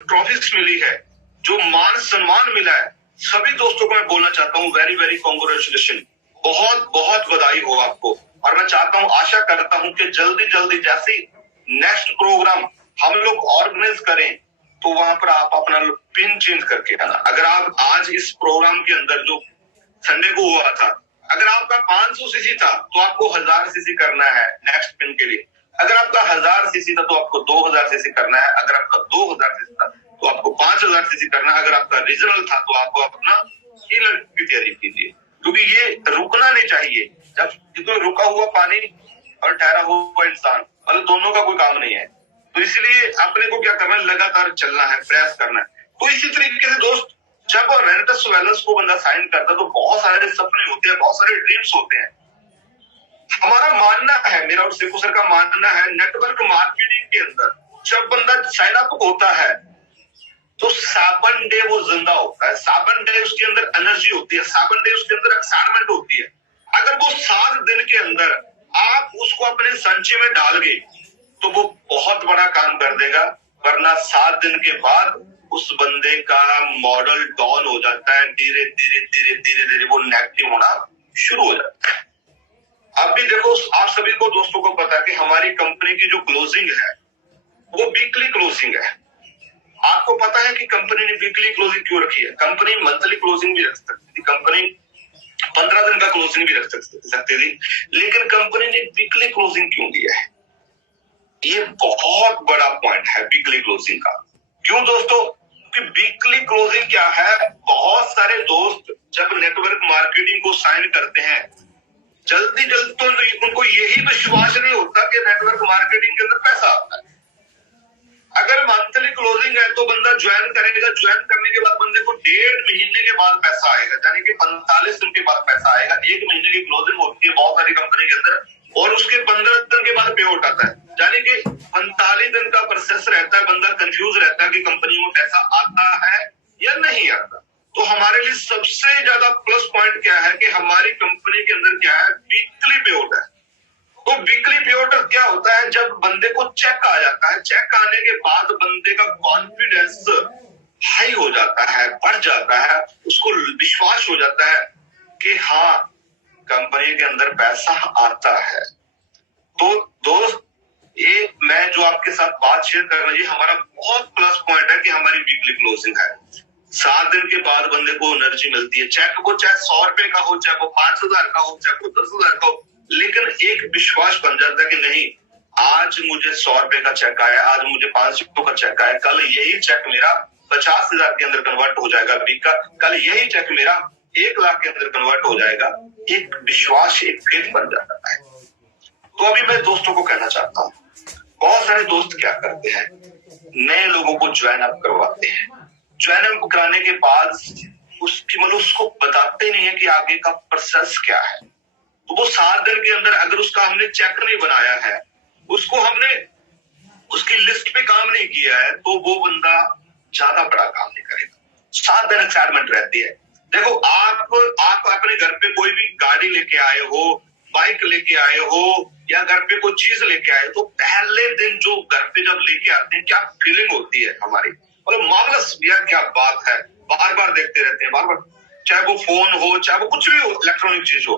Trophies मिली है, जो मान सम्मान मिला है, सभी दोस्तों को मैं बोलना चाहता हूँ वेरी वेरी कॉन्ग्रेचुलेशन, बहुत बहुत बधाई हो आपको। और मैं चाहता हूँ, आशा करता हूँ कि जल्दी जल्दी जैसे नेक्स्ट प्रोग्राम हम लोग ऑर्गेनाइज करें तो वहां पर आप अपना पिन चेंज करके आना। अगर आप आज इस प्रोग्राम के अंदर जो संडे को हुआ था, अगर आपका 500 सीसी था तो आपको 1000 सीसी करना है नेक्स्ट पिन के लिए। अगर आपका 1000 सीसी था तो आपको 2000 सीसी करना है। अगर आपका 2000 सीसी था तो आपको 5000 सीसी करना है। अगर आपका रीजनल था तो आपको अपना स्किल की तैयारी कीजिए, क्योंकि ये रुकना नहीं चाहिए। जब तो रुका हुआ पानी और ठहरा हुआ इंसान, मतलब दोनों का कोई काम नहीं है। तो इसलिए अपने को क्या करना है, लगातार चलना है, प्रयास करना है। तो इसी तरीके से दोस्त, जब रेनेटस वेलनेस को बंदा साइन करता है तो बहुत सारे सपने होते हैं, बहुत सारे ड्रीम्स होते हैं। हमारा मानना है, मेरा और सेकू सर का मानना है, नेटवर्क मार्केटिंग के अंदर जब बंदा साइन अप होता है तो 7 डे वो जिंदा होता है। 7 डे उसके अंदर एनर्जी होती है, 7 डे उसके अंदर एक्साइटमेंट होती है। अगर वो 7 दिन के अंदर आप उसको अपने संचय में डाल गए तो वो बहुत बड़ा काम कर देगा, वरना 7 दिन के बाद उस बंदे का मॉडल डाउन हो जाता है, धीरे धीरे धीरे धीरे धीरे वो नेगेटिव होना शुरू हो जाता है। अब भी देखो, आप सभी को दोस्तों को पता है कि हमारी कंपनी की जो क्लोजिंग है वो वीकली क्लोजिंग है। आपको पता है कि कंपनी ने वीकली क्लोजिंग क्यों रखी है? कंपनी मंथली क्लोजिंग भी रख सकती थी, कंपनी 15 दिन का क्लोजिंग भी रख सकती थी, लेकिन कंपनी ने वीकली क्लोजिंग क्यों दिया है? ये बहुत बड़ा पॉइंट है वीकली क्लोजिंग का। क्यों दोस्तों? कि वीकली क्लोजिंग क्या है, बहुत सारे दोस्त जब नेटवर्क मार्केटिंग को साइन करते हैं, जल्दी जल्दी तो उनको यही विश्वास नहीं होता कि नेटवर्क मार्केटिंग के अंदर पैसा आता है। अगर मंथली क्लोजिंग है तो बंदा ज्वाइन करेगा, ज्वाइन करने के बाद बंदे को 1.5 महीने के बाद पैसा आएगा, यानी कि 45 दिन के बाद पैसा आएगा। 1 महीने की क्लोजिंग होती है बहुत सारी कंपनी के अंदर, और उसके 15 दिन के बाद पे आउट आता है, यानी कि 45 दिन का प्रोसेस रहता है। बंदा कंफ्यूज रहता है कि कंपनी में पैसा आता है या नहीं आता। तो हमारे लिए सबसे ज्यादा प्लस पॉइंट क्या है कि हमारी कंपनी के अंदर क्या है, वीकली पे आउट है। तो वीकली पे आउट क्या होता है, जब बंदे को चेक आ जाता है, चेक आने के बाद बंदे का कॉन्फिडेंस हाई हो जाता है, बढ़ जाता है, उसको विश्वास हो जाता है कि हाँ कंपनी के अंदर पैसा आता है। तो दोस्त, ये मैं जो आपके साथ बात शेयर कर रहा हूँ, ये हमारा बहुत प्लस पॉइंट है कि हमारी वीकली क्लोजिंग है। 7 दिन के बाद बंदे को एनर्जी मिलती है, चेक वो चाहे 100 रुपए का हो, चाहे वो 5000 का हो, चाहे वो 10,000 का हो, लेकिन एक विश्वास बन जाता है कि नहीं, आज मुझे 100 रुपए का चेक आया, आज मुझे 500 का चेक आया, कल यही चेक मेरा 50,000 के अंदर कन्वर्ट हो जाएगा बीका, कल यही चेक मेरा 1 लाख के अंदर कन्वर्ट हो जाएगा। एक विश्वास, एक फेथ बन जाता है। तो अभी मैं दोस्तों को कहना चाहता हूँ, बहुत सारे दोस्त क्या करते हैं, नए लोगों को ज्वाइन अप करवाते हैं, ज्वाइन अप कराने के बाद उसकी मतलब उसको बताते नहीं है कि आगे का प्रोसेस क्या है। तो वो 7 दिन के अंदर अगर उसका हमने चेक नहीं बनाया है, उसको हमने उसकी लिस्ट पे काम नहीं किया है, तो वो बंदा ज्यादा बड़ा काम नहीं करेगा। 7 दिन एक्साइटमेंट रहती है। देखो, आप अपने घर पे कोई भी गाड़ी लेके आए हो, बाइक लेके आए हो, या घर पे कोई चीज लेके आए, तो पहले दिन जो घर पे जब लेके आते हैं, क्या फीलिंग होती है हमारी, मतलब मार्वलस यार, क्या बात है, बार बार देखते रहते हैं, बार बार, चाहे वो फोन हो, चाहे वो कुछ भी हो, इलेक्ट्रॉनिक चीज हो,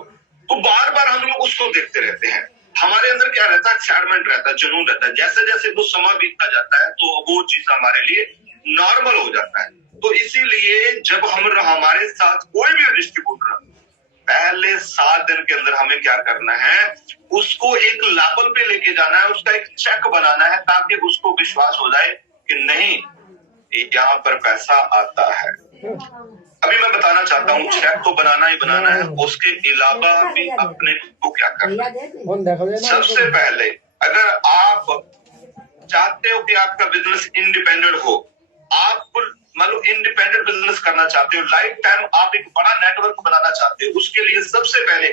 तो बार बार हम लोग उसको देखते रहते हैं। हमारे अंदर क्या रहता है, एक्साइटमेंट रहता है, जुनून रहता है। जैसे जैसे वो समय बीतता जाता है तो वो चीज हमारे लिए नॉर्मल हो जाता है। तो इसीलिए जब हमारे साथ कोई भी डिस्ट्रीब्यूटर, पहले 7 दिन के अंदर हमें क्या करना है, उसको एक लेवल पे लेके जाना है, उसका एक चेक बनाना है, ताकि उसको विश्वास हो जाए कि नहीं, यहाँ पर पैसा आता है। अभी मैं बताना चाहता हूँ, चेक तो बनाना ही बनाना है, उसके अलावा भी अपने को क्या करना है। सबसे पहले, अगर आप चाहते हो कि आपका बिजनेस इंडिपेंडेंट हो, आप मतलब इंडिपेंडेंट बिजनेस करना चाहते हो, लाइफ टाइम आप एक बड़ा नेटवर्क बनाना चाहते हो, उसके लिए सबसे पहले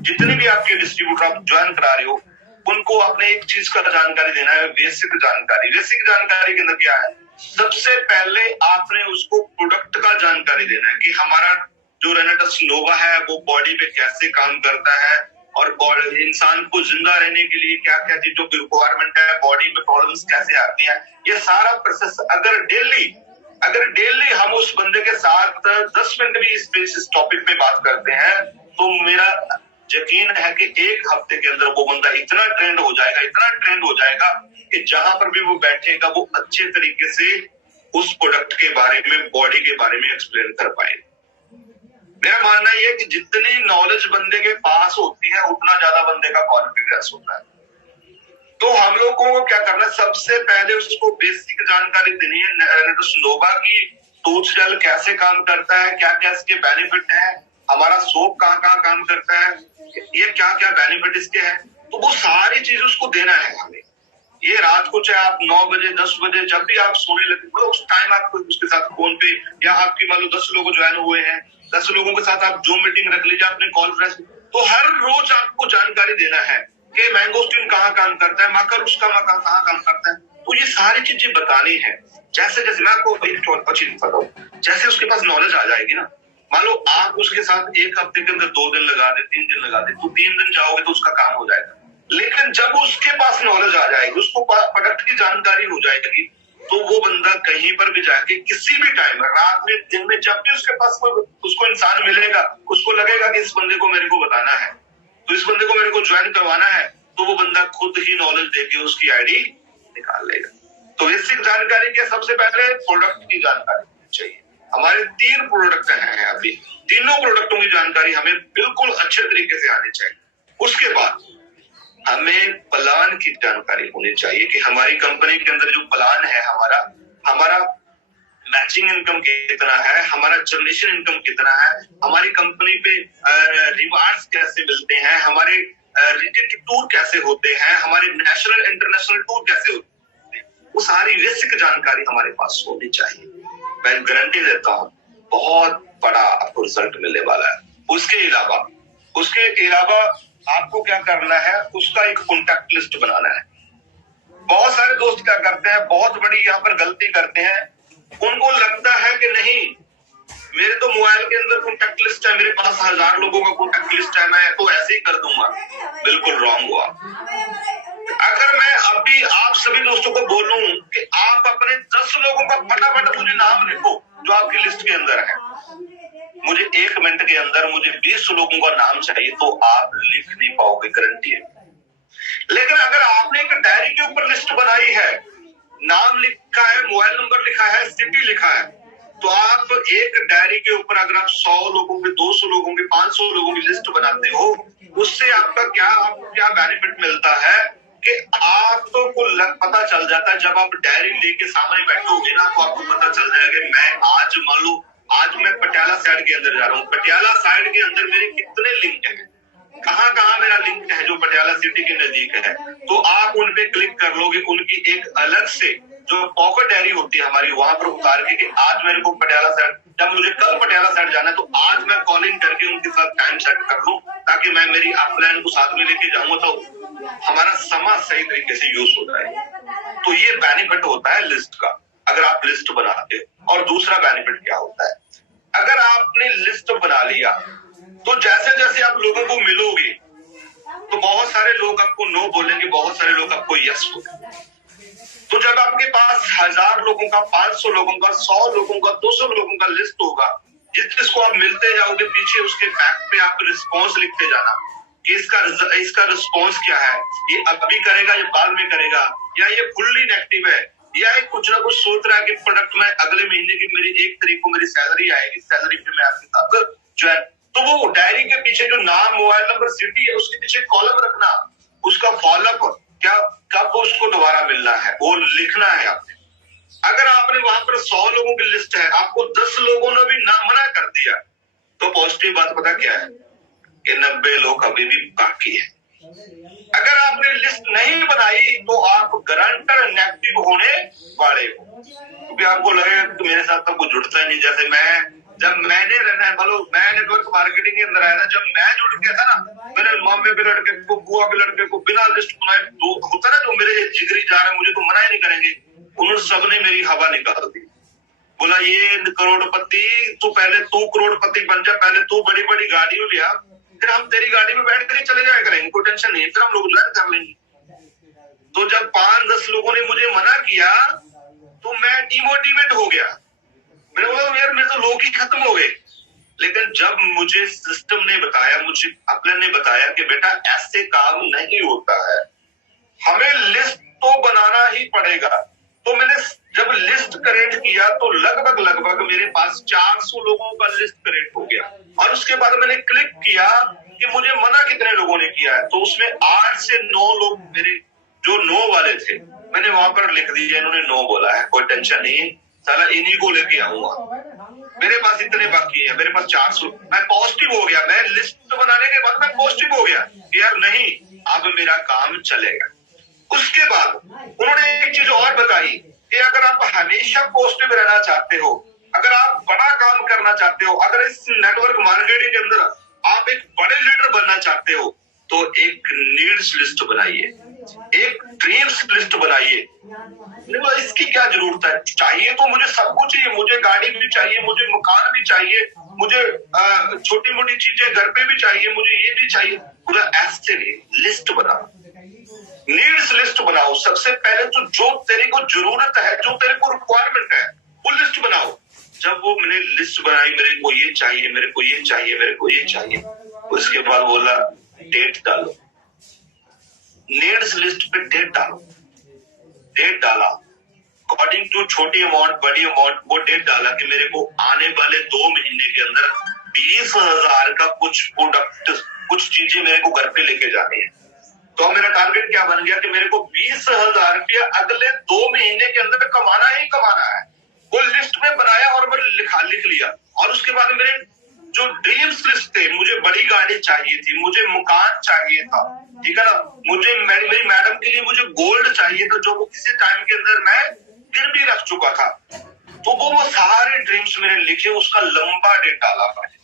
जितने भी आपके डिस्ट्रीब्यूटर आप ज्वाइन करा रहे हो, उनको आपने एक चीज का जानकारी देना है, बेसिक जानकारी। बेसिक जानकारी के अंदर क्या है, सबसे पहले आपने उसको प्रोडक्ट का जानकारी देना है कि हमारा जो रेनेटस नोवा है वो बॉडी पे कैसे काम करता है, और इंसान को जिंदा रहने के लिए क्या क्या चीजों की रिक्वायरमेंट है, बॉडी में प्रॉब्लम्स कैसे आती हैं, ये सारा प्रोसेस अगर डेली हम उस बंदे के साथ 10 मिनट भी इस टॉपिक पे बात करते हैं तो मेरा यकीन है कि एक हफ्ते के अंदर वो बंदा इतना ट्रेंड हो जाएगा कि जहां पर भी वो बैठेगा वो अच्छे तरीके से उस प्रोडक्ट के बारे में, बॉडी के बारे में एक्सप्लेन कर पाएगा। मेरा मानना यह है कि जितनी नॉलेज बंदे के पास होती है उतना ज्यादा बंदे का कॉन्फिडेंस होता है। तो हम लोगों को क्या करना है, सबसे पहले उसको बेसिक जानकारी देनी है नोवा की टूथ जेल कैसे काम करता है, क्या क्या इसके बेनिफिट है, हमारा सोप कहाँ कहाँ काम करता है, ये क्या क्या बेनिफिट इसके हैं, तो वो सारी चीज उसको देना है हमें। ये रात को चाहे आप 9 बजे 10 बजे जब भी आप सोने लगे, मतलब उस टाइम आप उसके साथ फोन पे, या आपकी मान लो 10 लोग ज्वाइन हुए हैं, 10 लोगों के साथ आप जूम मीटिंग रख लीजिए अपने कॉन्फ्रेंस, तो हर रोज आपको जानकारी देना है कि मैंगोस्टीन कहाँ काम करता है, मकर उसका कहाँ काम करता है, तो ये सारी चीजें बतानी है। जैसे जैसे मैं आपको एक चीज बताऊं, जैसे उसके पास नॉलेज आ जाएगी ना, मान लो आप उसके साथ एक हफ्ते के अंदर 2 दिन लगा दे, 3 दिन लगा दे, तो 3 दिन जाओगे तो उसका काम हो जाएगा। लेकिन जब उसके पास नॉलेज आ जाएगी, उसको प्रोडक्ट की जानकारी हो जाएगी, तो वो बंदा कहीं पर भी जाके किसी भी टाइम, रात में दिन में, जब भी उसके पास कोई उसको इंसान मिलेगा, उसको लगेगा कि इस बंदे को मेरे को बताना है, तो इस बंदे को मेरे को ज्वाइन करवाना है, तो वो बंदा खुद ही नॉलेज देके उसकी आईडी निकाल लेगा। तो बेसिक जानकारी के सबसे पहले प्रोडक्ट की जानकारी चाहिए। हमारे 3 प्रोडक्ट हैं अभी, तीनों प्रोडक्टों की जानकारी हमें बिल्कुल अच्छे तरीके से आनी चाहिए। उसके बाद हमें प्लान की जानकारी होनी चाहिए कि हमारी कंपनी के अंदर जो प्लान है, हमारा मैचिंग इनकम कितना है, हमारा जनरेशन इनकम कितना है, हमारी कंपनी पे रिवार्ड्स कैसे मिलते हैं, हमारे रिटेल टूर कैसे होते हैं, हमारे नेशनल इंटरनेशनल टूर कैसे होते हैं, वो सारी बेसिक जानकारी हमारे पास होनी चाहिए। मैं गारंटी देता हूँ बहुत बड़ा आपको रिजल्ट मिलने वाला है। उसके अलावा आपको क्या करना है, उसका एक कॉन्टैक्ट लिस्ट बनाना है। बहुत सारे दोस्त क्या करते हैं, बहुत बड़ी यहाँ पर गलती करते हैं, उनको लगता है कि नहीं मेरे तो मोबाइल के अंदर कॉन्टैक्ट लिस्ट है, मेरे पास 1000 लोगों का कॉन्टैक्ट लिस्ट है, मैं तो ऐसे ही कर दूंगा। बिल्कुल रॉन्ग हुआ। अगर मैं अभी आप सभी दोस्तों को बोलूं कि आप अपने 10 लोगों का फटाफट मुझे नाम लिखो जो आपकी लिस्ट के अंदर है, मुझे 1 मिनट के अंदर मुझे 20 लोगों का नाम चाहिए, तो आप लिख नहीं पाओगे, गारंटी है। लेकिन अगर आपने एक डायरी के ऊपर लिस्ट बनाई है, नाम लिखा है, मोबाइल नंबर लिखा है, सिटी लिखा है, तो आप एक डायरी के ऊपर अगर आप 100 लोगों की, 200 लोगों की, 500 लोगों की लिस्ट बनाते हो, उससे आपको क्या बेनिफिट मिलता है कि आपको पता चल जाता है। जब आप डायरी लेके सामने बैठोगे ना, तो आपको पता चल जाएगा मैं आज मैं पटियाला साइड के अंदर जा रहा हूँ, पटियाला साइड के अंदर मेरे कितने लिंक हैं, कहाँ कहाँ मेरा लिंक है जो पटियाला सिटी के नजदीक है, तो आप उन पे क्लिक कर लोगे। उनकी एक अलग से जो पॉकेट डायरी होती है हमारी, वहां पर उतार के कि आज मेरे को पटियाला साइड, जब मुझे कल पटियाला साइड जाना है, तो आज मैं कॉलिंग करके उनके साथ टाइम सेट कर लूं, ताकि मैं मेरी अपलाइन को साथ में लेके जाऊंगा, तो हमारा समय सही तरीके से यूज होता है। तो ये बेनिफिट होता है लिस्ट का, अगर आप लिस्ट बनाते हो। और दूसरा बेनिफिट क्या होता है, अगर आपने लिस्ट बना लिया, तो जैसे जैसे आप लोगों को मिलोगे, तो बहुत सारे लोग आपको नो बोलेंगे, बहुत सारे लोग आपको यस बोलेंगे। तो जब आपके पास 1000 लोगों का, 500 लोगों का, 100 लोगों का, 200 लोगों का लिस्ट होगा, जिसको आप मिलते जाओगे, पीछे उसके बैक पे आप रिस्पॉन्स लिखते जाना कि इसका रिस्पॉन्स क्या है, ये अभी करेगा, ये बाद में करेगा, या ये फुल्ली नेगेटिव है, या ये कुछ ना कुछ सोच रहा है कि प्रोडक्ट में अगले महीने की मेरी 1 तारीख को मेरी सैलरी आएगी, सैलरी पे मैं आपके साथ जो है, तो वो डायरी के पीछे जो नाम, मोबाइल नंबर, सिटी है, उसके पीछे कॉलम रखना, उसका फॉलोअप क्या, कब उसको दोबारा मिलना है, वो लिखना है आपने। अगर आपने वहां पर 100 लोगों की लिस्ट है, आपको 10 लोगों ने भी ना मना कर दिया, तो पॉजिटिव बात पता क्या है कि 90 लोग अभी भी बाकी है। अगर आपने लिस्ट नहीं बनाई, तो आप गारंटर नेगेटिव होने वाले हो, क्योंकि आपको लगेगा कि मेरे साथ तो कुछ जुड़ता ही नहीं। जैसे जब मैंने रहना है, मैं नेटवर्क मार्केटिंग के अंदर आया था, जब मैं जुड़ गया था ना, मेरे मम्मी के लड़के को, बुआ के लड़के को बिना लिस्ट बनाए, होता ना जो मेरे जिगरी जा रहे हैं, मुझे तो मना ही नहीं करेंगे, उन्होंने सबने मेरी हवा निकाल दी। बोला ये करोड़पति, तू करोड़पति बन जा, पहले तू बड़ी बड़ी गाड़ियों लिया, फिर हम तेरी गाड़ी में बैठ कर चले जाया करेंगे, कोई टेंशन नहीं है, फिर हम लोग ज्वाइन कर लेंगे। तो जब 5-10 लोगों ने मुझे मना किया तो मैं डिमोटिवेट हो गया। मैंने बोला यार मेरे तो लोग ही खत्म हो गए। लेकिन जब मुझे सिस्टम ने बताया, मुझे अपने ने बताया कि बेटा ऐसे काम नहीं होता है, हमें लिस्ट तो बनाना ही पड़ेगा। तो मैंने जब लिस्ट क्रिएट किया तो लगभग मेरे पास 400 लोगों का लिस्ट क्रिएट हो गया। और उसके बाद मैंने क्लिक किया कि मुझे मना कितने लोगों ने किया है, तो उसमें 8 से 9 लोग मेरे जो नो वाले थे, मैंने वहां पर लिख दिया इन्होंने नो बोला है, कोई टेंशन नहीं, साला इन्हीं को लेके आऊंगा। मेरे पास इतने बाकी है, मेरे पास 400। मैं पॉजिटिव हो गया, मैं लिस्ट बनाने के बाद मैं पॉजिटिव हो गया कि यार नहीं, अब मेरा काम चलेगा। उसके बाद उन्होंने एक चीज और बताई कि अगर आप हमेशा पॉजिटिव रहना चाहते हो, अगर आप बड़ा काम करना चाहते हो, अगर इस नेटवर्क मार्केटिंग के अंदर आप एक बड़े लीडर बनना चाहते हो, तो एक नीड्स लिस्ट बनाइए, एक ड्रीम्स लिस्ट बनाइए। इसकी क्या जरूरत है? चाहिए तो मुझे सब कुछ चाहिए, मुझे गाड़ी भी चाहिए, मुझे मकान भी चाहिए, मुझे छोटी मोटी चीजें घर पे भी चाहिए, मुझे ये भी चाहिए। पूरा ऐसे नहीं, लिस्ट बनाओ, नीड्स लिस्ट बनाओ। सबसे पहले तो जो तेरे को जरूरत है, जो तेरे को रिक्वायरमेंट है, वो लिस्ट बनाओ। जब वो मैंने लिस्ट बनाई, मेरे को ये चाहिए, मेरे को ये चाहिए, मेरे को ये चाहिए, उसके बाद बोला डेट डालो, नीड्स लिस्ट पे डेट डालो। डेट डाला अकॉर्डिंग टू छोटी अमाउंट बड़ी अमाउंट, वो डेट डाला कि मेरे को आने वाले 2 महीने के अंदर 20,000 का कुछ प्रोडक्ट, कुछ चीजें मेरे को घर पे लेके जानी है। तो मेरा टारगेट क्या बन गया कि मेरे को 20,000 रुपया अगले 2 महीने के अंदर कमाना ही कमाना है। वो लिस्ट में बनाया और मैं लिख लिया। और उसके बाद मेरे जो ड्रीम्स लिस्ट थे, मुझे बड़ी गाड़ी चाहिए थी, मुझे मकान चाहिए था, ठीक है ना, मुझे मेरी मैडम के लिए मुझे गोल्ड चाहिए था, जो वो किसी टाइम के अंदर मैं फिर भी रख चुका था। तो वो सारे ड्रीम्स मैंने लिखे, उसका लंबा डेट डाला मैंने,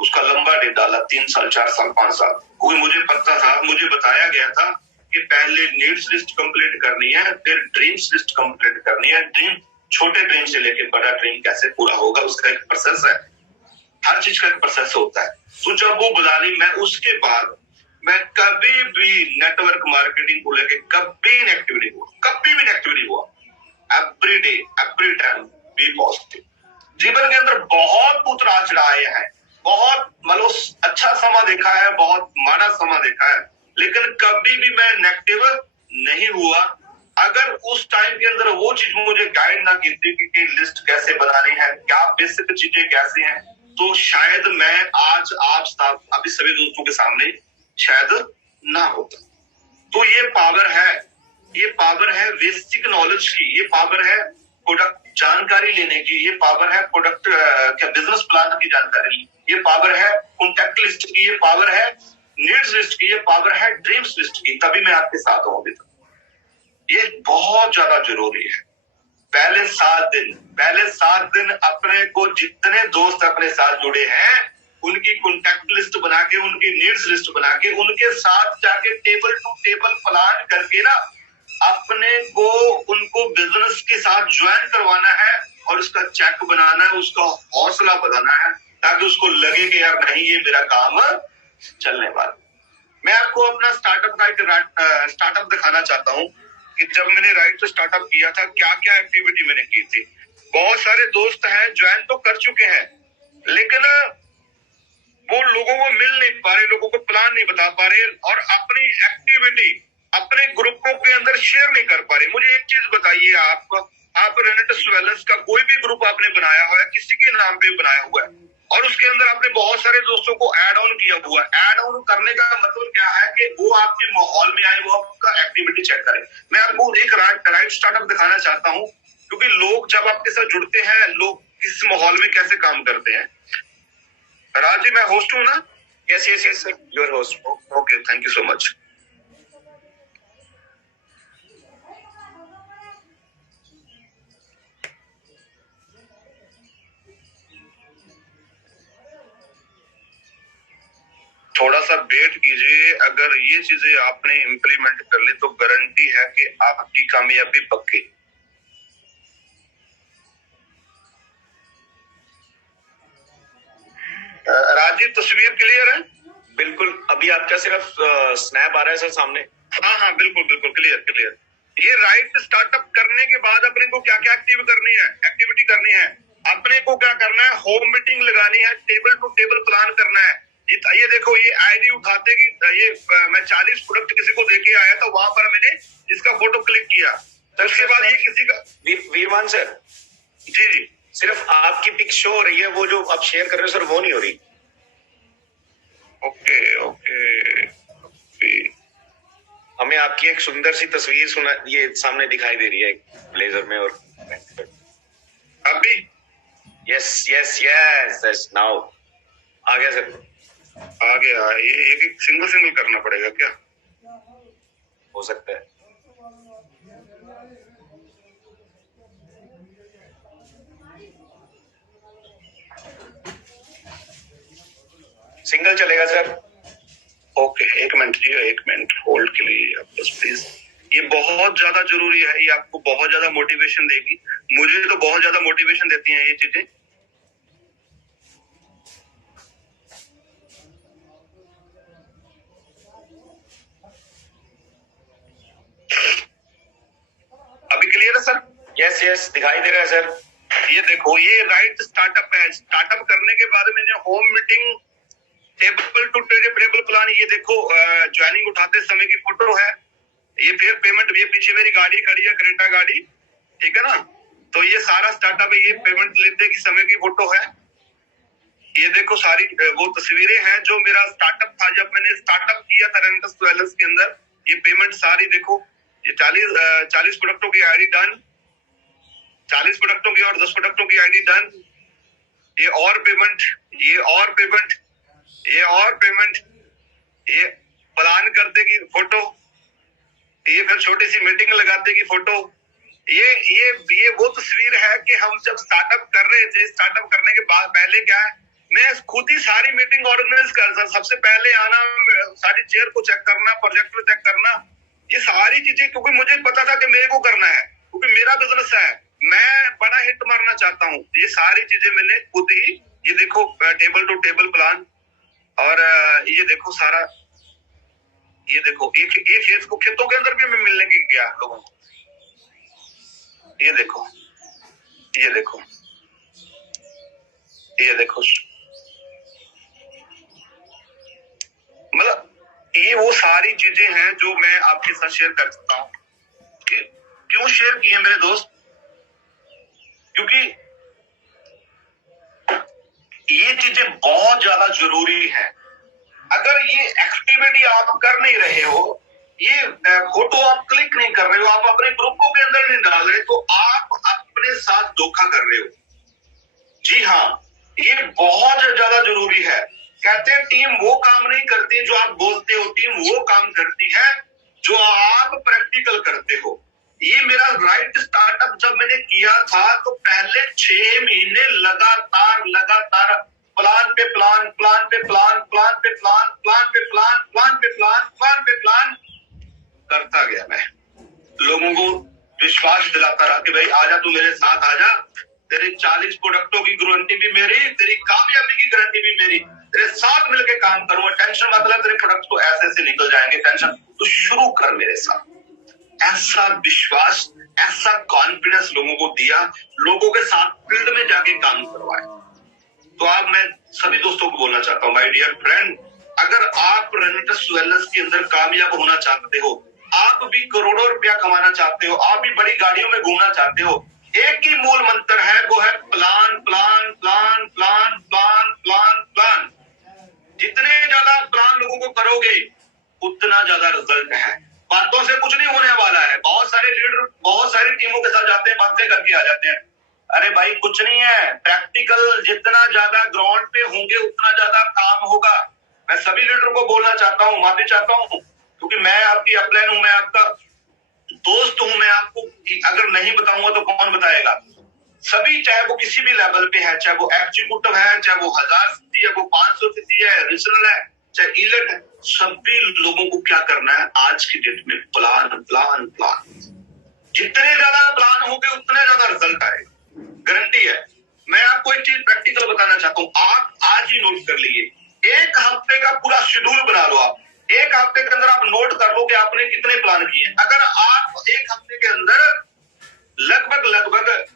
उसका लंबा डेट डाला 3 साल 4 साल 5 साल। क्योंकि मुझे पता था, मुझे बताया गया था कि पहले नीड्स लिस्ट कंप्लीट करनी है, फिर ड्रीम्स लिस्ट कंप्लीट करनी है। ड्रीम, छोटे ड्रीम से लेके बड़ा ड्रीम कैसे पूरा होगा, उसका एक प्रोसेस है, हर चीज का एक प्रोसेस होता है। तो जब वो बुला ली, मैं उसके बाद मैं कभी भी नेटवर्क मार्केटिंग को लेके कभी इनएक्टिव नहीं हुआ, कभी भी इनएक्टिव नहीं हुआ। Every day every time be positive. जीवन के अंदर बहुत उतार चढ़ाए हैं, बहुत मतलब अच्छा समा देखा है, बहुत माड़ा समा देखा है, लेकिन कभी भी मैं नेगेटिव नहीं हुआ। अगर उस टाइम के अंदर वो चीज मुझे गाइड ना की थी कि लिस्ट कैसे बनानी है, क्या बेसिक चीजें कैसे हैं, तो शायद मैं आज आप अभी सभी दोस्तों के सामने शायद ना होता। तो ये पावर है, ये पावर है बेसिक नॉलेज की, ये पावर है प्रोडक्ट जानकारी लेने की, ये पावर है प्रोडक्ट क्या बिजनेस प्लान की जानकारी, ये पावर है कॉन्टैक्ट लिस्ट की, ये पावर है नीड्स लिस्ट की, ये पावर है ड्रीम्स लिस्ट की। तभी मैं आपके साथ हूं अभी तक। ये बहुत ज्यादा जरूरी है। पहले 7 दिन अपने को जितने दोस्त अपने साथ जुड़े हैं, उनकी कॉन्टैक्ट लिस्ट बना के, उनकी नीड्स लिस्ट बना के, उनके साथ जाके टेबल टू टेबल प्लान करके ना अपने को उनको बिजनेस के साथ ज्वाइन करवाना है और उसका चेक बनाना है, उसका हौसला बढ़ाना है, ताकि उसको लगे कि यार नहीं, ये मेरा काम चलने वाला। मैं आपको अपना स्टार्टअप दिखाना चाहता हूँ कि जब मैंने राइट स्टार्टअप किया था, क्या क्या एक्टिविटी मैंने की थी। बहुत सारे दोस्त हैं ज्वाइन तो कर चुके हैं, लेकिन वो लोगों को मिल नहीं पा रहे, लोगों को प्लान नहीं बता पा रहे और अपनी एक्टिविटी अपने ग्रुपों के अंदर शेयर नहीं कर पा रहे। मुझे एक चीज बताइए, आप रेनेटस वेलनेस का कोई भी ग्रुप आपने बनाया हुआ है, किसी के नाम पे बनाया हुआ है, और उसके अंदर आपने बहुत सारे दोस्तों को ऐड ऑन किया हुआ है। ऐड ऑन करने का मतलब क्या है कि वो आपके माहौल में आए, वो आपका एक्टिविटी चेक करें। मैं आपको एक राइट स्टार्टअप दिखाना चाहता हूँ, क्योंकि लोग जब आपके साथ जुड़ते हैं, लोग इस माहौल में कैसे काम करते हैं। राजी, मैं होस्ट हूँ ना? Yes yes yes sir, your host. Okay, thank you so much. थोड़ा सा वेट कीजिए, अगर ये चीजें आपने इम्प्लीमेंट कर ली तो गारंटी है कि आपकी कामयाबी पक्की। राजीव, तस्वीर क्लियर है? बिल्कुल। अभी आपका सिर्फ स्नैप आ रहा है सर सामने। हाँ हाँ बिल्कुल बिल्कुल, क्लियर क्लियर। ये राइट स्टार्टअप करने के बाद अपने को क्या क्या एक्टिविटी करनी है। अपने को क्या करना है, होम मीटिंग लगानी है, टेबल टू टेबल प्लान करना है। ये देखो, ये आईडी उठाते कि ये मैं 40 प्रोडक्ट किसी को देके आया था, वहां पर मैंने इसका फोटो क्लिक किया। तो उसके बाद ये किसी का वीरमान सर, जी जी, सिर्फ आपकी पिक शो हो रही है, वो जो आप शेयर कर रहे हो सर वो नहीं हो रही। Okay okay okay. हमें आपकी एक सुंदर सी तस्वीर ये सामने दिखाई दे रही है ब्लेजर में और अभी यस यस यस नाउ आ गया सर। आ गया। ये एक सिंगल करना पड़ेगा क्या? हो सकता है। सिंगल चलेगा सर। ओके, एक मिनट जी, एक मिनट होल्ड के लिए आप बस प्लीज। ये बहुत ज्यादा जरूरी है, ये आपको बहुत ज्यादा मोटिवेशन देगी। मुझे तो बहुत ज्यादा मोटिवेशन देती हैं ये चीजें। अभी क्लियर है सर? यस यस दिखाई दे रहा है सर। ये देखो, ये राइट स्टार्टअप है। स्टार्टअप करने के बाद मैंने home meeting, table to table plan, ये देखो ज्वाइनिंग उठाते समय की फोटो है। ये फिर पेमेंट, ये पीछे मेरी गाड़ी खड़ी है, क्रेटा गाड़ी, ठीक है ना। तो ये सारा स्टार्टअप है, ये पेमेंट लेते की समय की फोटो है। ये देखो सारी वो तस्वीरें हैं जो मेरा स्टार्टअप था, जब मैंने स्टार्टअप किया था रेंटस ज्वेलर्स के अंदर। ये पेमेंट सारी देखो, ये 40 प्रोडक्टों की आईडी डन, 40 प्रोडक्टों की और 10 प्रोडक्टों की आईडी डन। ये और पेमेंट, ये और पेमेंट, ये और पेमेंट, ये प्लान करते की फोटो, ये फिर छोटी सी मीटिंग लगाते की फोटो। ये वो तस्वीर है कि हम जब स्टार्टअप कर रहे थे। स्टार्टअप करने के बाद पहले क्या है, मैं खुद ही सारी मीटिंग ऑर्गेनाइज करता। सबसे पहले आना, सारी चेयर को चेक करना, प्रोजेक्टर चेक करना, ये सारी चीजें, क्योंकि मुझे पता था कि मेरे को करना है, क्योंकि मेरा बिजनेस है, मैं बड़ा हिट मारना चाहता हूँ। ये सारी चीजें मैंने खुद ही, ये देखो टेबल टू टेबल प्लान, और ये देखो सारा, ये देखो एक खेतों के अंदर भी मैं मिलने की गया लोगों को। ये देखो, ये देखो, ये देखो, मतलब ये वो सारी चीजें हैं जो मैं आपके साथ शेयर कर सकता हूँ। क्यों शेयर किए मेरे दोस्त? क्योंकि ये चीजें बहुत ज्यादा जरूरी है। अगर ये एक्टिविटी आप कर नहीं रहे हो, ये फोटो आप क्लिक नहीं कर रहे हो, आप अपने ग्रुपों के अंदर नहीं डाल रहे, तो आप अपने साथ धोखा कर रहे हो। जी हाँ, ये बहुत ज्यादा जरूरी है। कहते हैं टीम वो काम नहीं करती जो आप बोलते हो, टीम वो काम करती है जो आप प्रैक्टिकल करते हो। ये मेरा राइट स्टार्टअप जब मैंने किया था, तो पहले 6 महीने लगातार प्लान पे प्लान, प्लान पे प्लान, प्लान पे प्लान, प्लान पे प्लान, प्लान पे प्लान, प्लान पे प्लान करता गया। मैं लोगों को विश्वास दिलाता रहा कि भाई आजा, तू मेरे साथ आजा, तेरे 40 प्रोडक्टों की गारंटी भी मेरी, तेरी कामयाबी की गारंटी भी मेरी, तेरे साथ मिलकर काम करूंगा। टेंशन मतलब तेरे प्रोडक्ट तो ऐसे से निकल जाएंगे, टेंशन तो शुरू कर मेरे साथ। ऐसा विश्वास, ऐसा कॉन्फिडेंस लोगों को दिया, लोगों के साथ फील्ड में जाके काम करवाए। तो अब मैं सभी दोस्तों को बोलना चाहता हूँ, माय डियर फ्रेंड, अगर आप रेनेटस ज्वेलर्स के अंदर कामयाब होना चाहते हो, आप भी करोड़ों रुपया कमाना चाहते हो, आप भी बड़ी गाड़ियों में घूमना चाहते हो, एक ही मूल मंत्र है, वो है plan plan plan plan plan plan plan. जितने ज्यादा प्लान लोगों को करोगे, उतना ज्यादा रिजल्ट है। बातों से कुछ नहीं होने वाला है। बहुत सारे लीडर बहुत सारी टीमों के साथ जाते हैं, बातें करके आ जाते हैं। अरे भाई कुछ नहीं है, प्रैक्टिकल जितना ज्यादा ग्राउंड पे होंगे उतना ज्यादा काम होगा। मैं सभी लीडर को बोलना चाहता हूँ, माफी चाहता हूँ, क्योंकि मैं आपकी अपलाइन हूं, मैं आपका दोस्त हूं। मैं आपको अगर नहीं बताऊंगा तो कौन बताएगा। सभी, चाहे वो किसी भी लेवल पे है, चाहे वो एग्जीक्यूटिव है, चाहे वो 1000 सीसी है, वो 500 सीसी है, रीजनल है, चाहे इलेक्ट है, सभी लोगों को क्या करना है आज की डेट में, प्लान प्लान प्लान। जितने ज्यादा प्लान होंगे उतने ज्यादा रिजल्ट आएगा, गारंटी है। मैं आपको एक चीज प्रैक्टिकल बताना चाहता हूँ, आप आज ही नोट कर लीजिए। एक हफ्ते का पूरा शेड्यूल बना लो आप। एक हफ्ते के अंदर आप नोट कर लो कि आपने कितने प्लान किए। अगर आप एक हफ्ते के अंदर लगभग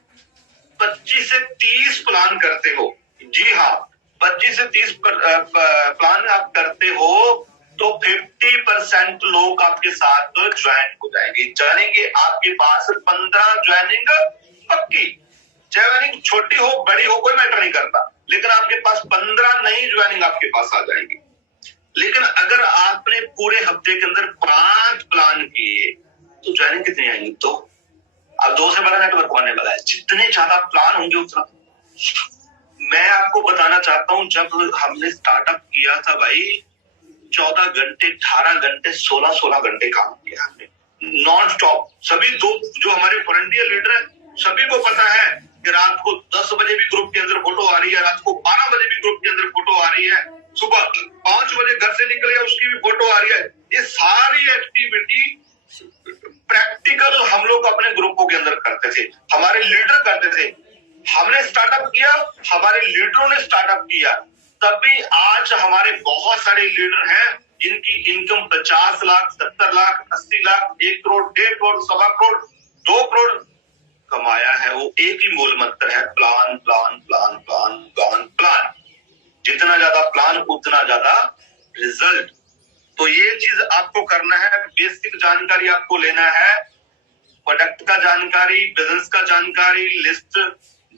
25 से 30 प्लान करते हो, जी हाँ 25 से 30 प्लान आप करते हो, तो 50% लोग आपके साथ ज्वाइन हो जाएंगे। यानी कि आपके पास 15 ज्वाइनिंग पक्की, ज्वाइनिंग छोटी हो बड़ी हो कोई मैटर नहीं करता, लेकिन आपके पास 15 नई ज्वाइनिंग आपके पास आ जाएंगी। लेकिन अगर आपने पूरे हफ्ते के अंदर 5 प्लान किए तो ज्वाइनिंग कितनी आएंगी? तो अब 2 से बड़ा नेटवर्क बनने वाला है। जितने ज्यादा प्लान होंगे उतना। मैं आपको बताना चाहता हूं, जब हमने स्टार्टअप किया था भाई, 14 घंटे 18 घंटे 16 घंटे काम किया हमने नॉन स्टॉप। सभी जो हमारे वॉलंटियर लीडर है सभी को पता है कि रात को 10 बजे भी ग्रुप के अंदर फोटो आ रही है, रात को 12 बजे भी ग्रुप के अंदर फोटो आ रही है, सुबह 5 बजे घर से निकले उसकी भी फोटो आ रही है। ये सारी एक्टिविटी प्रैक्टिकल हम लोग अपने ग्रुपों के अंदर करते थे, हमारे लीडर करते थे। हमने स्टार्टअप किया, हमारे लीडरों ने स्टार्टअप किया, तभी आज हमारे बहुत सारे लीडर हैं जिनकी इनकम 50 लाख 70 लाख 80 लाख 1 करोड़ 1.5 करोड़ 1.25 करोड़ 2 करोड़ कमाया है। वो एक ही मूल मंत्र है, plan plan plan plan plan plan. जितना ज्यादा प्लान उतना ज्यादा रिजल्ट। तो ये चीज आपको करना है। बेसिक जानकारी आपको लेना है, प्रोडक्ट का जानकारी, बिजनेस का जानकारी, लिस्ट,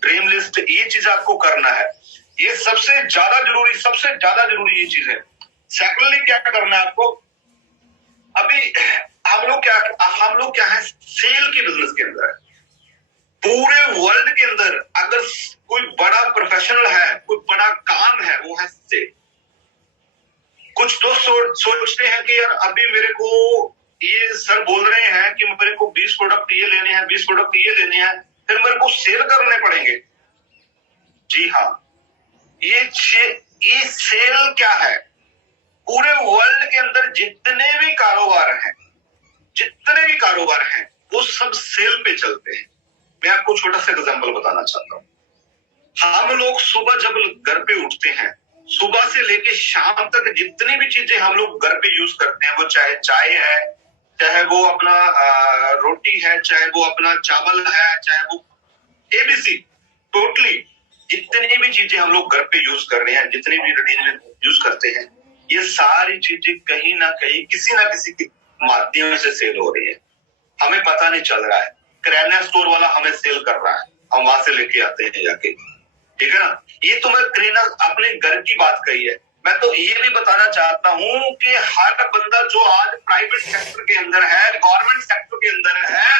ड्रीम लिस्ट, ये चीज आपको करना है। ये सबसे ज्यादा जरूरी ये चीज है। सेकेंडली क्या करना है आपको, अभी हम लोग क्या है, सेल के बिजनेस के अंदर है। पूरे वर्ल्ड के अंदर अगर कोई बड़ा प्रोफेशनल है, कोई बड़ा काम है, वो है सेल। कुछ दोस्त सोचते हैं कि यार अभी मेरे को ये सर बोल रहे हैं कि मेरे को 20 प्रोडक्ट ये लेने हैं, 20 प्रोडक्ट ये लेने हैं, फिर मेरे को सेल करने पड़ेंगे। जी हाँ, ये सेल क्या है? पूरे वर्ल्ड के अंदर जितने भी कारोबार हैं वो सब सेल पे चलते हैं। मैं आपको छोटा सा एग्जांपल बताना चाहता हूं। हम लोग सुबह जब घर पे उठते हैं, सुबह से लेके शाम तक जितनी भी चीजें हम लोग घर पे यूज करते हैं, वो चाहे चाय है, चाहे वो अपना रोटी है, चाहे वो अपना चावल है, चाहे वो एबीसी, टोटली जितनी भी चीजें हम लोग घर पे यूज कर रहे हैं, जितनी भी रूटीन में यूज करते हैं, ये सारी चीजें कहीं ना कहीं किसी ना किसी के माध्यम से सेल हो रही है। हमें पता नहीं चल रहा है। किराना स्टोर वाला हमें सेल कर रहा है, हम वहां से लेके आते हैं जाके, ठीक है ना। ये तो मैं किराना अपने घर की बात कही है। मैं तो ये भी बताना चाहता हूं कि हर बंदा जो आज प्राइवेट सेक्टर के अंदर है, गवर्नमेंट सेक्टर के अंदर है,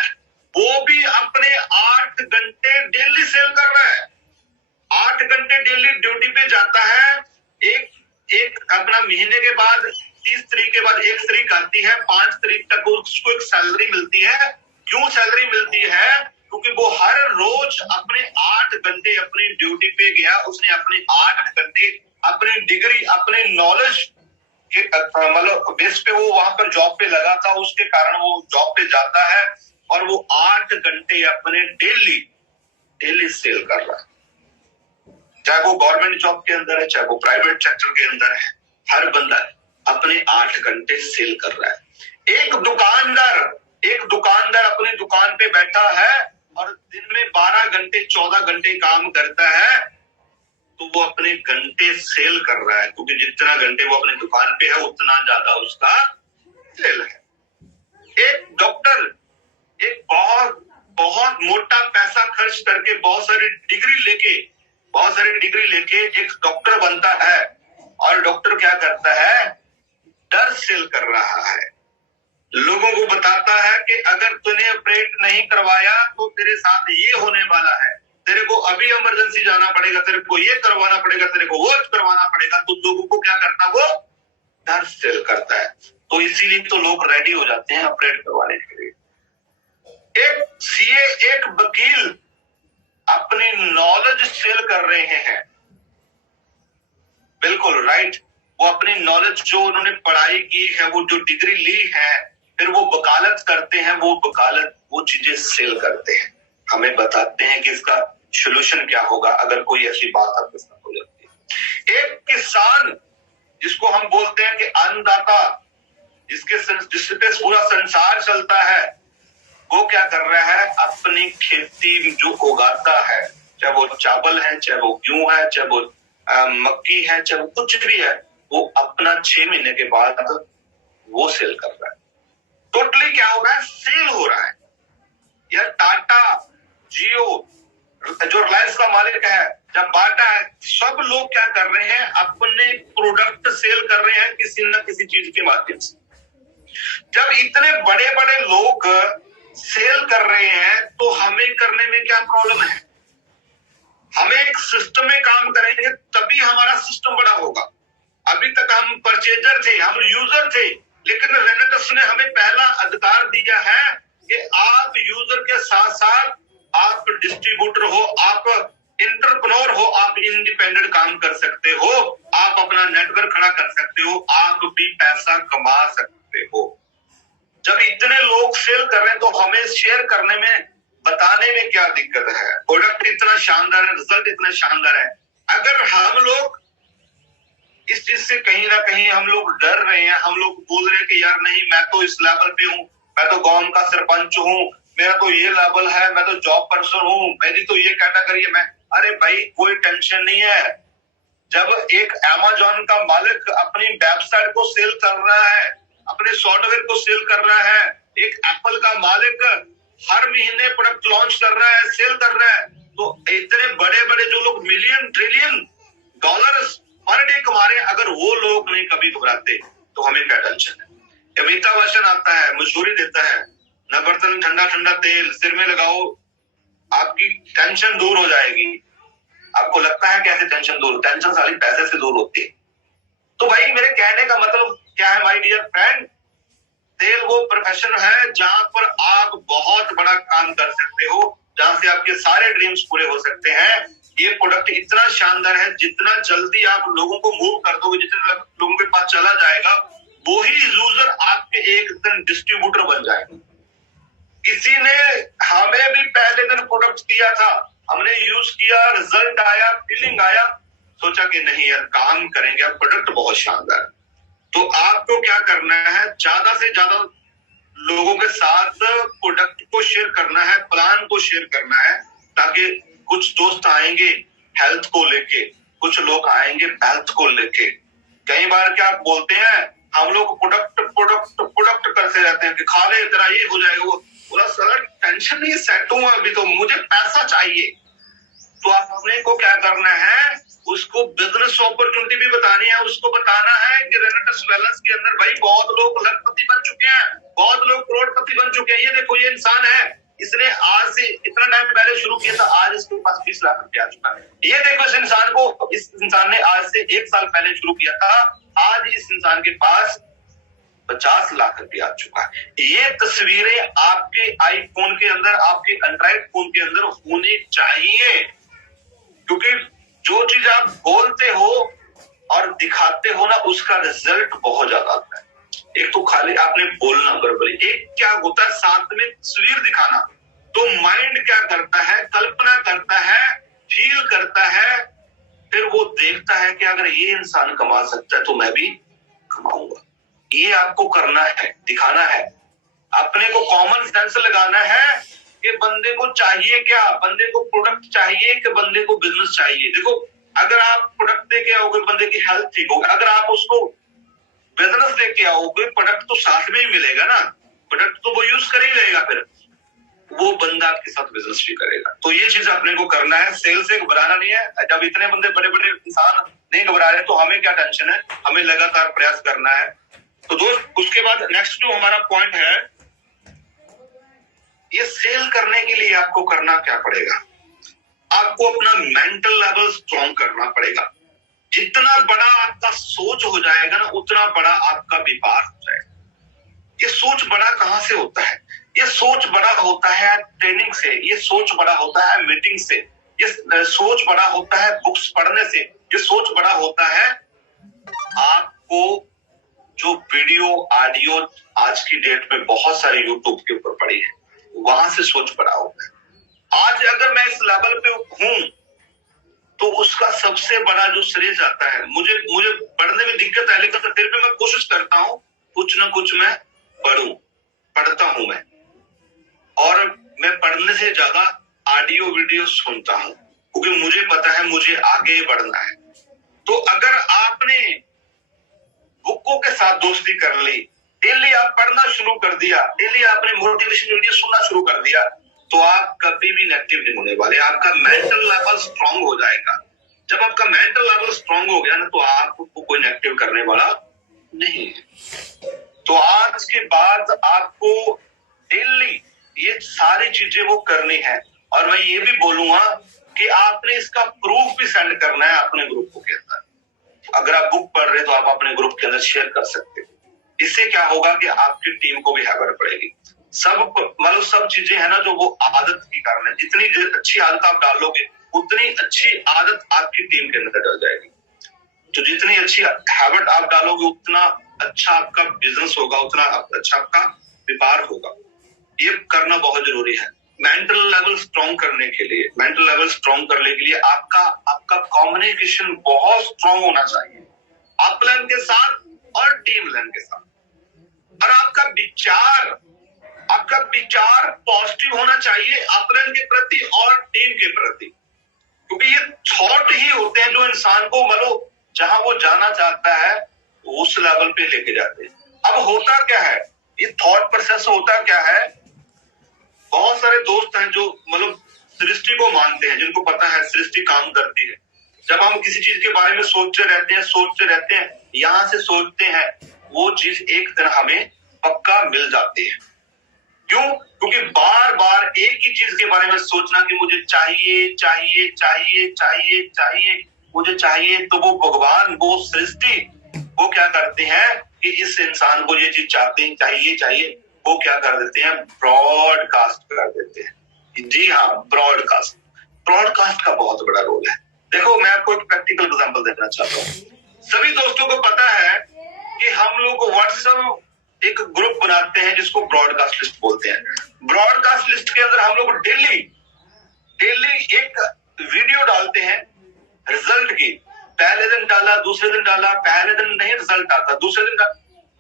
वो भी अपने 8 घंटे डेली सेल कर रहा है। 8 घंटे डेली ड्यूटी पे जाता है। एक अपना महीने के बाद 30 तारीख के बाद 1 तारीख आती है, 5 तारीख तक उसको एक सैलरी मिलती है। क्यों सैलरी मिलती है? क्योंकि वो हर रोज अपने 8 घंटे अपनी ड्यूटी पे गया, उसने अपने 8 घंटे अपनी डिग्री, अपने नॉलेज के मतलब बेस पे वो वहां पर जॉब पे लगा था, उसके कारण वो जॉब पे जाता है और वो 8 घंटे अपने डेली सेल कर रहा है। चाहे वो गवर्नमेंट जॉब के अंदर है, चाहे वो प्राइवेट सेक्टर के अंदर है, हर बंदा अपने 8 घंटे सेल कर रहा है। एक दुकानदार अपनी दुकान पे बैठा है और दिन में 12 घंटे 14 घंटे काम करता है, तो वो अपने घंटे सेल कर रहा है, क्योंकि जितना घंटे वो अपनी दुकान पे है उतना ज्यादा उसका सेल है। एक डॉक्टर एक बहुत मोटा पैसा खर्च करके बहुत सारी डिग्री लेके एक डॉक्टर बनता है, और डॉक्टर क्या करता है? डर सेल कर रहा है। लोगों को बताता है कि अगर तूने ऑपरेट नहीं करवाया तो तेरे साथ ये होने वाला है, तेरे को अभी इमरजेंसी जाना पड़ेगा, तेरे को ये करवाना पड़ेगा, तेरे को वो करवाना पड़ेगा। तो लोगों को क्या करता, वो डर सेल करता है। तो इसीलिए तो लोग रेडी हो जाते हैं ऑपरेट करवाने के लिए। एक सीए, एक वकील अपनी नॉलेज सेल कर रहे हैं। बिल्कुल राइट। वो अपनी नॉलेज जो उन्होंने पढ़ाई की है, वो जो डिग्री ली है, फिर वो वकालत करते हैं, वो चीजें सेल करते हैं, हमें बताते हैं कि इसका सोल्यूशन क्या होगा अगर कोई ऐसी बात आपके साथ हो जाती है। एक किसान जिसको हम बोलते हैं कि अन्नदाता, जिसपे पूरा संसार चलता है, वो क्या कर रहा है, अपनी खेती जो उगाता है, चाहे वो चावल है, चाहे वो गेहूं है, चाहे वो मक्की है, चाहे वो कुछ भी है, वो अपना 6 महीने के बाद वो सेल कर रहा है। टोटली क्या हो रहा है, सेल हो रहा है। यार टाटा, जियो, जो रिलायंस का मालिक है, जब बाटा है, सब लोग क्या कर रहे हैं, अपने प्रोडक्ट सेल कर रहे हैं किसी न किसी चीज के माध्यम से। जब इतने बड़े बड़े लोग सेल कर रहे हैं तो हमें करने में क्या प्रॉब्लम है? हमें एक सिस्टम में काम करेंगे तभी हमारा सिस्टम बड़ा होगा। अभी तक हम परचेजर थे, हम यूजर थे, लेकिन रेनेटस ने हमें पहला अधिकार दिया है कि आप यूजर के साथ साथ आप डिस्ट्रीब्यूटर हो, आप एंटरप्रेन्योर हो, आप इंडिपेंडेंट काम कर सकते हो, आप अपना नेटवर्क खड़ा कर सकते हो, आप भी पैसा कमा सकते हो। जब इतने लोग सेल कर रहे हैं तो हमें शेयर करने में, बताने में क्या दिक्कत है? प्रोडक्ट इतना शानदार है, रिजल्ट इतना शानदार है। अगर हम लोग इस चीज से कहीं ना कहीं हम लोग डर रहे हैं, हम लोग बोल रहे हैं कि यार नहीं, मैं तो इस लेवल पे हूँ, मैं तो गांव का सरपंच हूँ, मेरा तो ये लेवल है, मैं तो जॉब पर्सन हूँ, मेरी तो ये कैटेगरी है, मैं, अरे भाई कोई टेंशन नहीं है। जब एक अमेज़न का मालिक अपनी वेबसाइट को सेल कर रहा है, अपने सॉफ्टवेयर को सेल कर रहा है, एक एप्पल का मालिक हर महीने प्रोडक्ट लॉन्च कर रहा है, सेल कर रहा है, तो इतने बड़े बड़े जो लोग million trillion dollars per day कमा रहे हैं, अगर वो लोग नहीं कभी घबराते तो हमें क्या टेंशन है? अमिताभ बच्चन आता है, मशहूरी देता है, न बर्तन ठंडा ठंडा तेल सिर में लगाओ, आपकी टेंशन दूर हो जाएगी। आपको लगता है कैसे टेंशन दूर? टेंशन सारी पैसे से दूर होती है। तो भाई मेरे कहने का मतलब क्या है माय डियर फ्रेंड, सेल वो प्रोफेशन है जहां पर आप बहुत बड़ा काम कर सकते हो, जहां से आपके सारे ड्रीम्स पूरे हो सकते हैं। ये प्रोडक्ट इतना शानदार है, जितना जल्दी आप लोगों को मूव कर दोगे, जितने लोगों के पास चला जाएगा, वही यूजर आपके एक दिन डिस्ट्रीब्यूटर बन जाएगा। किसी ने हमें भी पहले दिन प्रोडक्ट दिया था, हमने यूज किया, रिजल्ट आया, फीलिंग आया, सोचा कि नहीं यार काम करेंगे, प्रोडक्ट बहुत शानदार। तो आपको क्या करना है, ज्यादा से ज्यादा लोगों के साथ प्रोडक्ट को शेयर करना है, प्लान को शेयर करना है, ताकि कुछ दोस्त आएंगे हेल्थ को लेके, कुछ लोग आएंगे हेल्थ को लेके। कई बार क्या आप बोलते हैं, हम लोग प्रोडक्ट प्रोडक्ट प्रोडक्ट करते रहते हैं कि खा ले तेरा ये हो जाएगा, वो पूरा सारा टेंशन नहीं, सेट हूं अभी तो मुझे पैसा चाहिए। तो अपने को क्या करना है, उसको बिजनेस अपॉर्चुनिटी भी बतानी है, उसको बताना है कि रेनेटस वेलनेस के अंदर भाई बहुत लोग लखपति बन चुके हैं, बहुत लोग करोड़पति बन चुके हैं। ये देखो ये इंसान है, इसने आज से इतना टाइम पहले शुरू किया था, आज इसके पास 20 लाख रुपए आ चुका है। ये देखो इस इंसान को, इस इंसान ने आज से 1 साल पहले शुरू किया था, आज इस इंसान के पास 50 लाख रुपए आ चुका है। ये तस्वीरें आपके आईफोन के अंदर, आपके एंड्रॉइड फोन के अंदर होनी चाहिए, क्योंकि जो चीज आप बोलते हो और दिखाते हो ना, उसका रिजल्ट बहुत ज्यादा आता है। एक तो खाली आपने बोलना बराबर, एक क्या होता है साथ में तस्वीर दिखाना। तो माइंड क्या करता है, कल्पना करता है, फील करता है, फिर वो देखता है कि अगर ये इंसान कमा सकता है तो मैं भी कमाऊंगा। ये आपको करना है, दिखाना है, अपने को कॉमन सेंस लगाना है कि बंदे को चाहिए क्या, बंदे को प्रोडक्ट चाहिए कि बंदे को बिजनेस चाहिए। देखो अगर आप प्रोडक्ट दे के आओगे, बंदे की हेल्थ ठीक होगी, अगर आप उसको बिजनेस दे के आओगे, प्रोडक्ट तो साथ में ही मिलेगा ना, प्रोडक्ट तो वो यूज कर ही लेगा, फिर वो बंदा आपके साथ बिजनेस भी करेगा। तो ये चीज अपने को करना है, सेल से घबराना नहीं है। जब इतने बंदे बड़े बड़े इंसान नहीं घबरा रहे तो हमें क्या टेंशन है, हमें लगातार प्रयास करना है। तो दोस्त उसके बाद नेक्स्ट जो हमारा पॉइंट है, ये सेल करने के लिए आपको करना क्या पड़ेगा, आपको अपना मेंटल लेवल स्ट्रॉन्ग करना पड़ेगा। जितना बड़ा आपका सोच हो जाएगा ना, उतना बड़ा आपका व्यापार हो जाएगा। ये सोच बड़ा कहां से होता है, ये सोच बड़ा होता है ट्रेनिंग से, ये सोच बड़ा होता है मीटिंग से, ये सोच बड़ा होता है बुक्स पढ़ने से, ये सोच बड़ा होता है आपको जो वीडियो ऑडियो आज की डेट में बहुत सारे यूट्यूब के ऊपर पड़ी है, वहां से सोच बड़ा होता है। आज अगर मैं इस लेवल पे हूं तो उसका सबसे बड़ा जो श्रेय जाता है। मुझे पढ़ने में दिक्कत है, लेकिन फिर भी मैं कोशिश करता हूँ कुछ न कुछ मैं पढ़ता हूं मैं। और मैं पढ़ने से ज्यादा ऑडियो वीडियो सुनता हूं, क्योंकि मुझे पता है मुझे आगे बढ़ना है। तो अगर आपने बुकों के साथ दोस्ती कर ली, डेली आप पढ़ना शुरू कर दिया, डेली आपने मोटिवेशन वीडियो सुनना शुरू कर दिया, तो आप कभी भी नेगेटिव नहीं होने वाले। आपका मेंटल लेवल स्ट्रांग हो जाएगा। जब आपका मेंटल लेवल स्ट्रांग हो गया ना, तो आपको कोई नेगेटिव करने वाला नहीं है। तो आज के बाद आपको डेली ये सारी चीजें वो करनी है। और मैं ये भी बोलूंगा कि आपने इसका प्रूफ भी सेंड करना है अपने ग्रुप के अंदर। अगर आप बुक पढ़ रहे हैं तो आप अपने ग्रुप के अंदर शेयर कर सकते हो। इससे क्या होगा कि आपकी टीम को भी हैबिट पड़ेगी। सब चीजें है ना जो वो आदत के कारण है। जितनी अच्छी आदत आप डालोगे उतनी अच्छी आदत आपकी टीम के अंदर डल जाएगी। तो जितनी अच्छी हैबिट आप डालोगे उतना अच्छा आपका बिजनेस होगा, उतना अच्छा आपका व्यापार होगा। ये करना बहुत जरूरी है मेंटल लेवल स्ट्रांग करने के लिए। मेंटल लेवल स्ट्रांग करने के लिए आपका कम्युनिकेशन बहुत स्ट्रांग होना चाहिए, अपलाइन के साथ और टीम लाइन के साथ। और आपका विचार पॉजिटिव होना चाहिए अपलाइन के प्रति और टीम के प्रति, क्योंकि ये थॉट ही होते हैं जो इंसान को मतलब जहां वो जाना चाहता है उस लेवल पे लेके जाते हैं। अब होता क्या है, ये थॉट प्रोसेस होता क्या है, बहुत सारे दोस्त हैं जो मतलब सृष्टि को मानते हैं, जिनको पता है सृष्टि काम करती है। जब हम किसी चीज के बारे में सोचते रहते हैं, यहां से सोचते हैं, वो चीज एक दिन हमें पक्का मिल जाती है। क्यों? क्योंकि बार बार एक ही चीज के बारे में सोचना कि मुझे चाहिए चाहिए चाहिए चाहिए चाहिए मुझे चाहिए, तो वो भगवान, वो सृष्टि, वो क्या करते हैं कि इस इंसान को ये चीज चाहिए, वो क्या कर देते हैं, ब्रॉडकास्ट कर देते हैं। जी हाँ, ब्रॉडकास्ट का बहुत बड़ा रोल है। देखो मैं आपको एक प्रैक्टिकल एग्जांपल देना चाहता हूँ। सभी दोस्तों को पता है कि हम लोग व्हाट्सएप एक ग्रुप बनाते हैं जिसको ब्रॉडकास्ट लिस्ट बोलते हैं। ब्रॉडकास्ट लिस्ट के अंदर हम लोग डेली एक वीडियो डालते हैं रिजल्ट की। पहले दिन डाला, दूसरे दिन डाला, पहले दिन नहीं रिजल्ट आता, दूसरे दिन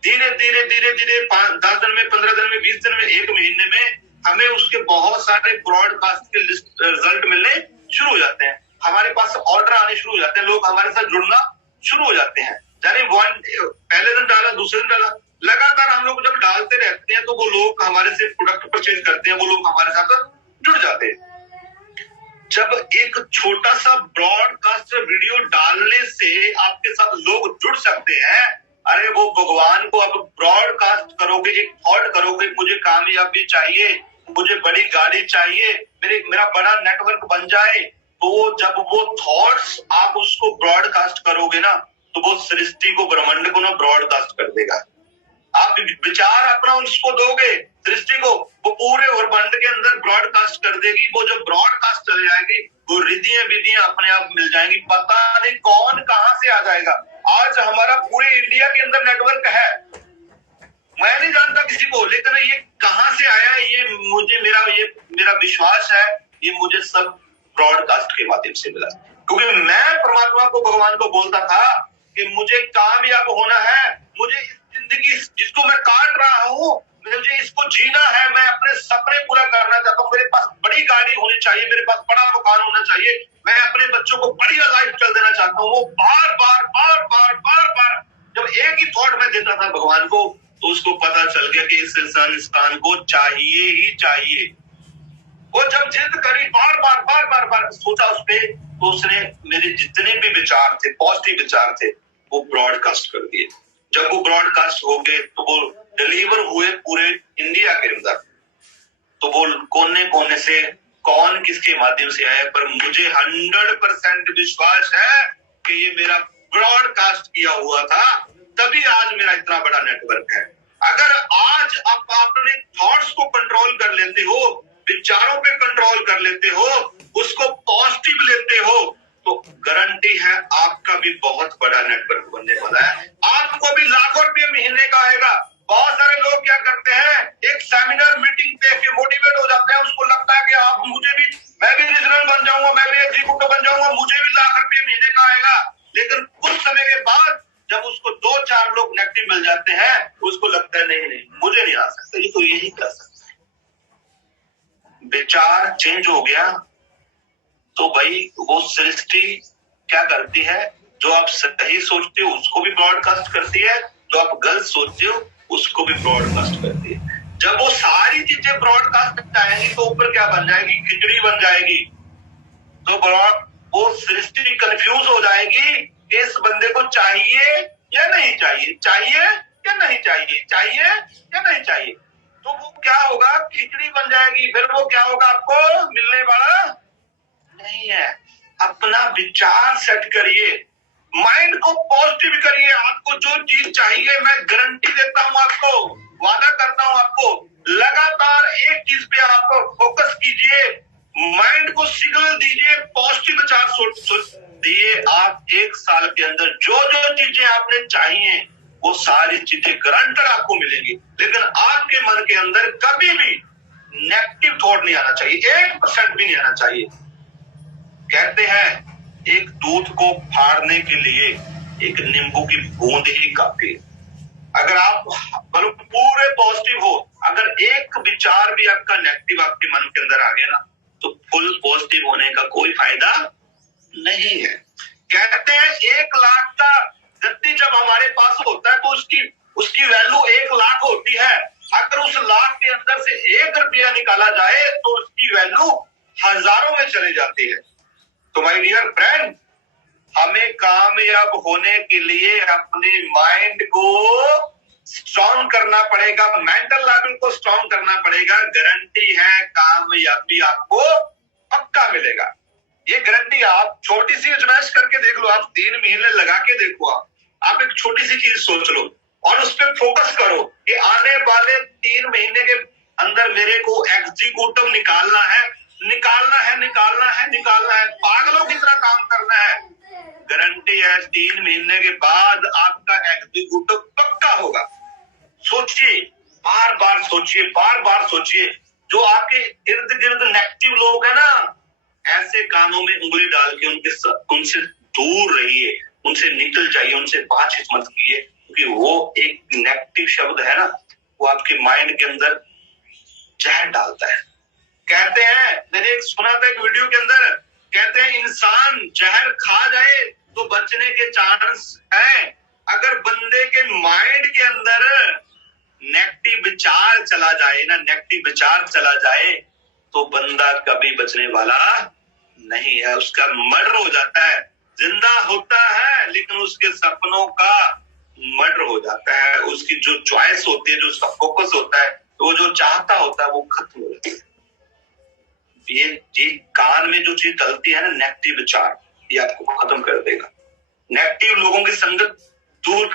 धीरे धीरे 10 दिन में, 15 दिन में, 20 दिन में, 1 महीने में हमें उसके बहुत सारे ब्रॉडकास्ट के लिस्ट रिजल्ट मिलने शुरू हो जाते हैं। हमारे पास ऑर्डर आने शुरू हो जाते हैं, लोग हमारे साथ जुड़ना शुरू हो जाते हैं। यानी पहले दिन डाला, दूसरे दिन डाला, लगातार हम लोग जब डालते रहते हैं तो वो लोग हमारे से प्रोडक्ट परचेज करते हैं, वो लोग हमारे साथ जुड़ जाते हैं। जब एक छोटा सा ब्रॉडकास्ट वीडियो डालने से आपके साथ लोग जुड़ सकते हैं, अरे वो भगवान को अब ब्रॉडकास्ट करोगे, एक थॉट करोगे, मुझे कामयाबी चाहिए, मुझे बड़ी गाड़ी चाहिए, मेरा बड़ा नेटवर्क बन जाए, तो जब वो थॉट्स आप उसको ब्रॉडकास्ट करोगे ना, तो वो सृष्टि को, ब्रह्मांड को ना ब्रॉडकास्ट कर देगा। आप विचार अपना उसको दोगे सृष्टि को, वो पूरे ब्रह्मांड के अंदर ब्रॉडकास्ट कर देगी। वो जो ब्रॉडकास्ट चले जाएगी, वो रिद्धियां विधियां अपने आप मिल जाएंगी। पता नहीं कौन कहां से आ जाएगा। आज हमारा पूरे इंडिया के अंदर नेटवर्क है, मैं नहीं जानता किसी को, लेकिन ये कहां से आया, ये मेरा विश्वास है, ये मुझे सब ब्रॉडकास्ट के माध्यम से मिला। क्योंकि मैं परमात्मा को, भगवान को बोलता था कि मुझे कामयाब होना है, मुझे जिंदगी जिसको मैं काट रहा हूँ, मुझे इसको जीना है, मैं अपने सपने पूरा करना चाहता हूँ, मेरे पास बड़ी गाड़ी होनी चाहिए, मेरे पास बड़ा मकान होना चाहिए, मैं अपने बच्चों को बढ़िया लाइफ स्टाइल देना चाहता हूँ। वो बार बार जब एक ही थॉट में देता था भगवान को, तो उसको पता चल गया कि इस इंसान को चाहिए ही चाहिए। वो जब जिद करी, बार सोचा उस पे, तो उसने मेरे जितने भी विचार थे, पॉजिटिव विचार थे, वो ब्रॉडकास्ट कर दिए। जब वो ब्रॉडकास्ट हो गए तो वो डिलीवर हुए पूरे इंडिया के अंदर। तो वो कोने कोने से कौन किसके माध्यम से आया, पर मुझे 100% विश्वास है कि ये मेरा ब्रॉडकास्ट किया हुआ था, तभी आज मेरा इतना बड़ा नेटवर्क है। अगर आज आप अपने थॉट्स को कंट्रोल कर लेते हो, विचारों पे कंट्रोल कर लेते हो, उसको पॉजिटिव लेते हो, तो गारंटी है आपका भी बहुत बड़ा नेटवर्क बनने वाला है। आपको भी लाखों रुपये महीने का आएगा। बहुत सारे लोग क्या करते हैं, एक सेमिनार मीटिंग देख के मोटिवेट हो जाते हैं, उसको लगता है कि मैं भी रीजनल बन जाऊंगा, मैं भी एग्जीक्यूटिव बन जाऊंगा, मुझे भी लाख रुपये लेकिन कुछ समय के बाद जब उसको 2-4 लोग नेगेटिव मिल जाते हैं, उसको लगता है नहीं मुझे नहीं आ सकता, ये तो यही कर सकता है। विचार चेंज हो गया तो भाई वो सृष्टि क्या करती है, जो आप सही सोचते हो उसको भी ब्रॉडकास्ट करती है, जो आप गलत सोचते हो उसको भी ब्रॉडकास्ट करती है। जब वो सारी चीजें ब्रॉडकास्ट आएंगी तो ऊपर क्या बन जाएगी, खिचड़ी बन जाएगी। तो वो सृष्टि कंफ्यूज हो जाएगी कि इस बंदे को चाहिए या नहीं चाहिए, चाहिए या नहीं चाहिए, चाहिए या नहीं चाहिए। तो वो क्या होगा, खिचड़ी बन जाएगी। फिर वो क्या होगा, आपको मिलने वाला नहीं है। अपना विचार सेट करिए, माइंड को पॉजिटिव करिए। आपको जो चीज चाहिए, मैं गारंटी देता हूं, आपको वादा करता हूं, आपको लगातार एक चीज पे आपको फोकस कीजिए, माइंड को सिग्नल दीजिए, पॉजिटिव विचार सोच दिए। आप 1 साल के अंदर जो जो चीजें आपने चाहिए वो सारी चीजें गारंटेड आपको मिलेंगी। लेकिन आपके मन के अंदर कभी भी नेगेटिव थॉट नहीं आना चाहिए, 1% भी नहीं आना चाहिए। कहते हैं एक दूध को फाड़ने के लिए एक नींबू की बूंद ही काफी है। अगर आप पूरे पॉजिटिव हो, अगर एक विचार भी आपका नेगेटिव आपके मन के अंदर आ गया ना, तो फुल पॉजिटिव होने का कोई फायदा नहीं है। कहते हैं 1 लाख का गद्दी जब हमारे पास होता है तो उसकी वैल्यू 1 लाख होती है। अगर उस लाख के अंदर से 1 रुपया निकाला जाए तो उसकी वैल्यू हजारों में चली जाती है। तो माय डियर फ्रेंड, हमें कामयाब होने के लिए अपने माइंड को स्ट्रॉन्ग करना पड़ेगा, मेंटल लेवल को स्ट्रॉन्ग करना पड़ेगा। गारंटी है कामयाबी आपको पक्का मिलेगा। ये गारंटी आप छोटी सी अजमाइश करके देख लो, आप 3 महीने लगा के देखो। आप एक छोटी सी चीज सोच लो और उस पर फोकस करो कि आने वाले 3 महीने के अंदर मेरे को एग्जीक्यूटिव निकालना है, निकालना है, निकालना है, निकालना है, पागलों की तरह काम करना है। गारंटी है 3 महीने के बाद आपका एग्जीक्यूटिव पक्का होगा। सोचिए, बार बार सोचिए, बार बार सोचिए। जो आपके इर्द गिर्द नेगेटिव लोग हैं ना, ऐसे कामों में उंगली डाल के उनसे दूर रहिए, उनसे निकल जाइए, उनसे बातचीत मत कीजिए, क्योंकि वो एक नेगेटिव शब्द है ना, वो आपके माइंड के अंदर जहर डालता है। कहते हैं, मैंने एक सुना था एक वीडियो के अंदर, कहते हैं इंसान जहर खा जाए तो बचने के चांस है। अगर बंदे के माइंड के अंदर नेगेटिव विचार चला जाए ना, नेगेटिव विचार चला जाए तो बंदा कभी बचने वाला नहीं है, उसका मर्डर हो जाता है। जिंदा होता है लेकिन उसके सपनों का मर्डर हो जाता है। उसकी जो चॉइस होती है, जो उसका फोकस होता है, तो जो चाहता होता है वो खत्म हो जाता है। ये कान में जो चीज डलती है ना, नेगेटिव विचार, ये आपको खत्म कर देगा। नेगेटिव लोगों की संगत दूर